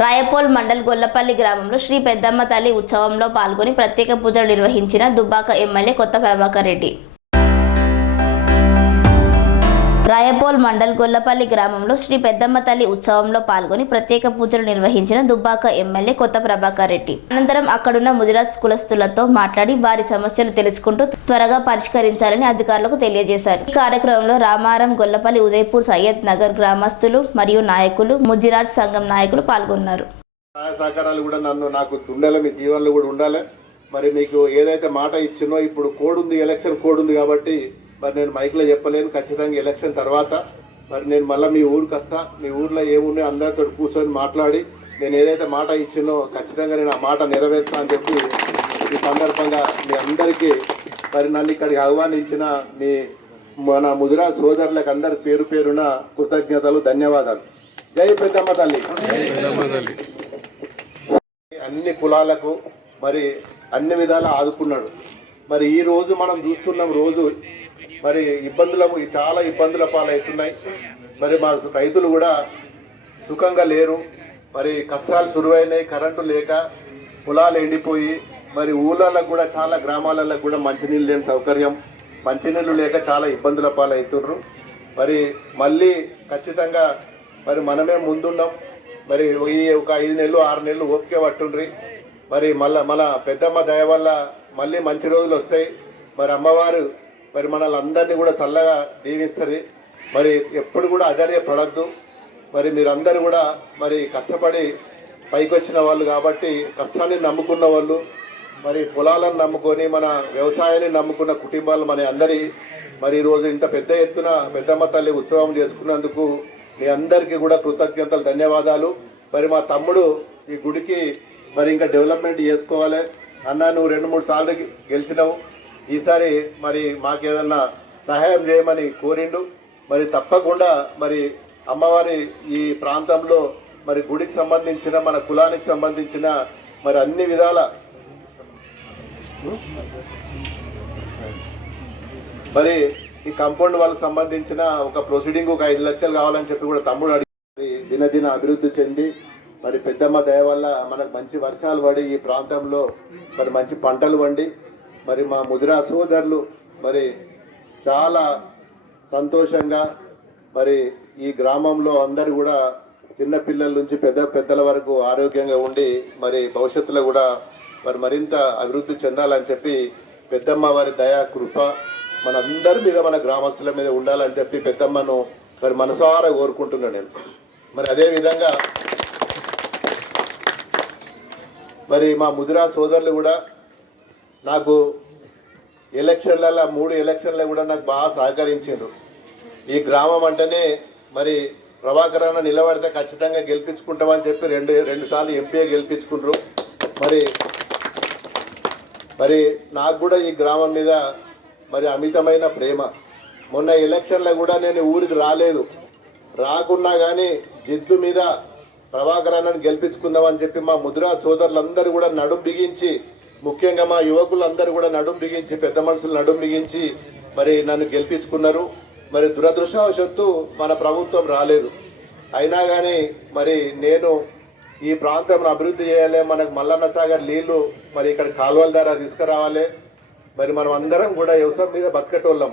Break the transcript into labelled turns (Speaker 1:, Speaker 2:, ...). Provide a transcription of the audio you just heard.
Speaker 1: రాయపోల్ మండల్ గొల్లపల్లి గ్రామంలో శ్రీ పెద్దమ్మ తల్లి ఉత్సవంలో పాల్గొని ప్రత్యేక పూజలు నిర్వహించిన దుబ్బాక ఎమ్మెల్యే కొత్త ప్రభాకర్ రెడ్డి. రాయపోల్ మండల్ గొల్లపల్లి గ్రామంలో శ్రీ పెద్దమ్మ తల్లి ఉత్సవంలో పాల్గొని ప్రత్యేక పూజలు నిర్వహించిన దుబ్బాక ఎమ్మెల్యే కొత్త ప్రభాకర్ రెడ్డి. అనంతరం అక్కడున్న ముదిరాజ్ కులస్తులతో మాట్లాడి వారి సమస్యలు తెలుసుకుంటూ త్వరగా పరిష్కరించాలని అధికారులకు తెలియజేశారు. ఈ కార్యక్రమంలో రామారం గొల్లపల్లి ఉదయపూర్ సయ్యద్ నగర్ గ్రామస్తులు మరియు నాయకులు ముదిరాజ్ సంఘం నాయకులు పాల్గొన్నారు.
Speaker 2: సహకారాలు కూడా నన్ను నాకు ఉండాలి మీ కూడా ఉండాలి. మరి మీకు ఏదైతే మాట ఇచ్చినో ఇప్పుడు కోడ్ ఉంది ఎలక్షన్ కోడ్ ఉంది కాబట్టి మరి నేను మైక్లో చెప్పలేను ఖచ్చితంగా ఎలక్షన్ తర్వాత. మరి నేను మళ్ళీ మీ ఊరికి వస్తా. మీ ఊర్లో ఏమున్నాయో అందరితో కూర్చొని మాట్లాడి నేను ఏదైతే మాట ఇచ్చినో ఖచ్చితంగా నేను ఆ మాట నెరవేర్తా అని చెప్పి ఈ సందర్భంగా మీ అందరికీ మరి నన్ను ఇక్కడికి ఆహ్వానించిన మీ మన ముదిరా సోదరులకు అందరి పేరు పేరున కృతజ్ఞతలు ధన్యవాదాలు. జై పెద్దమ్మ తల్లి. అన్ని కులాలకు మరి అన్ని విధాలా ఆదుకున్నాడు. మరి ఈ రోజు మనం చూస్తున్నాం రోజు మరి ఇబ్బందులకు చాలా ఇబ్బందుల పాలవుతున్నాయి. మరి మా రైతులు కూడా సుఖంగా లేరు. మరి కష్టాలు సురువైనాయి కరెంటు లేక పొలాలు ఎండిపోయి మరి ఊళ్ళలకు కూడా చాలా గ్రామాలలో కూడా మంచినీళ్ళు లేని సౌకర్యం. మంచినీళ్ళు లేక చాలా ఇబ్బందుల పాలవుతున్నారు మరి మళ్ళీ ఖచ్చితంగా మరి మనమే ముందున్నాం. మరి ఈ ఒక ఐదు నెలలు ఆరు నెలలు ఓపిక పట్టుండ్రి. మరి మళ్ళా మన పెద్దమ్మ దయ వల్ల మళ్ళీ మంచి రోజులు వస్తాయి. మరి అమ్మవారు మరి మనల్ని అందరినీ కూడా చల్లగా దీవిస్తుంది. మరి ఎప్పుడు కూడా అదనే పడద్దు మరి మీరందరూ కూడా మరి కష్టపడి పైకి వచ్చిన వాళ్ళు కాబట్టి కష్టాన్ని నమ్ముకున్న వాళ్ళు మరి పొలాలను నమ్ముకొని మన వ్యవసాయాన్ని నమ్ముకున్న కుటుంబాలు మన అందరి మరి ఈరోజు ఇంత పెద్ద ఎత్తున పెద్దమ్మ తల్లి ఉత్సవం చేసుకున్నందుకు మీ అందరికీ కూడా కృతజ్ఞతలు ధన్యవాదాలు. మరి మా తమ్ముడు ఈ గుడికి మరి ఇంకా డెవలప్మెంట్ చేసుకోవాలి. అన్న నువ్వు రెండు మూడు సార్లు గెలిచినావు. ఈసారి మరి మాకేదన్నా సహాయం చేయమని కోరిండు. మరి తప్పకుండా మరి అమ్మవారి ఈ ప్రాంతంలో మరి గుడికి సంబంధించిన మన కులానికి సంబంధించిన మరి అన్ని విధాల మరి ఈ కాంపౌండ్ వాళ్ళకి సంబంధించిన ఒక ప్రొసీడింగ్ ఒక ఐదు లక్షలు కావాలని చెప్పి కూడా తమ్ముడు అడిగి మరి దినదిన అభివృద్ధి చెంది మరి పెద్దమ్మ దయ వల్ల మనకు మంచి వర్షాలు పడి ఈ ప్రాంతంలో మరి మంచి పంటలు పండి మరి మా ముదిరా సోదరులు మరి చాలా సంతోషంగా మరి ఈ గ్రామంలో అందరు కూడా చిన్న పిల్లల నుంచి పెద్ద పెద్దల వరకు ఆరోగ్యంగా ఉండి మరి భవిష్యత్తులో కూడా మరి మరింత అభివృద్ధి చెందాలని చెప్పి పెద్దమ్మ వారి దయా కృప మన అందరి మీద మన గ్రామస్తుల మీద ఉండాలని చెప్పి పెద్దమ్మను మరి మనసారా కోరుకుంటున్నాను నేను. మరి అదే విధంగా మరి మా ముదిరా సోదరులు కూడా నాకు ఎలక్షన్లలో మూడు ఎలక్షన్లో కూడా నాకు బాగా సహకరించారు ఈ గ్రామం అంటేనే మరి ప్రభాకర్ అన్న నిలబడితే ఖచ్చితంగా గెలిపించుకుంటామని చెప్పి రెండు రెండు సార్లు ఎంపీ గెలిపించుకుంటారు మరి మరి నాకు కూడా ఈ గ్రామం మీద మరి అమితమైన ప్రేమ. మొన్న ఎలక్షన్లో కూడా నేను ఊరికి రాలేదు. రాకున్నా కానీ జిద్దు మీద ప్రభాకర్ అన్నని గెలిపించుకుందామని చెప్పి మా ముద్రా సోదరులందరూ కూడా నడుం బిగించి ముఖ్యంగా మా యువకులందరూ కూడా నడుం బిగించి పెద్ద మనుషులు నడుం బిగించి మరి నన్ను గెలిపించుకున్నారు. మరి దురదృష్టవశత్తు మన ప్రభుత్వం రాలేదు. అయినా కానీ మరి నేను ఈ ప్రాంతం అభివృద్ధి చేయాలి మనకు మల్లన్న సాగర్ నీళ్ళు మరి ఇక్కడ కాలువల ద్వారా తీసుకురావాలి. మరి మనం అందరం కూడా వ్యవసాయం మీద బతికేటోళ్ళం.